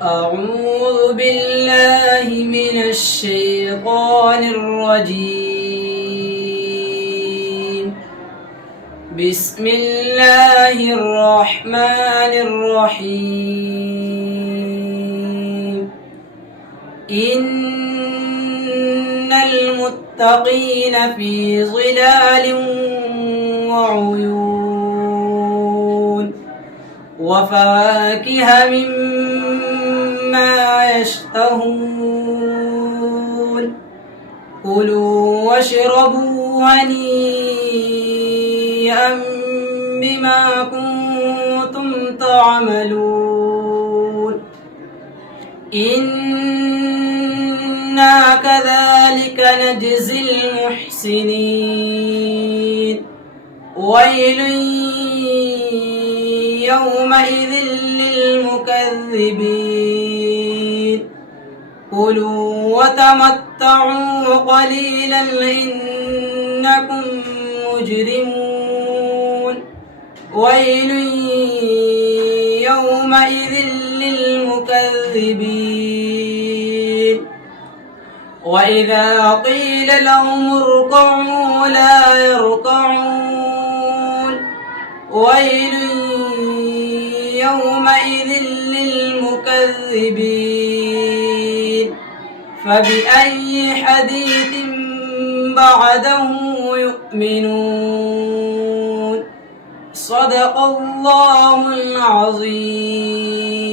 أعوذ بالله من الشيطان الرجيم. بسم الله الرحمن الرحيم. إن المتقين في ظلال وعيون وفواكه مما يشتهون. كلوا واشربوا هنيئا بما كنتم تعملون. إنا كذلك نجزي المحسنين. ويل يومئذ للمكذبين. كلوا وتمتعوا قليلا إنكم مجرمون. ويل يومئذ للمكذبين. وإذا قيل لهم اركعوا لا يركعون. ويل يومئذ للمكذبين. فبأي حديث بعده يؤمنون. صدق الله العظيم.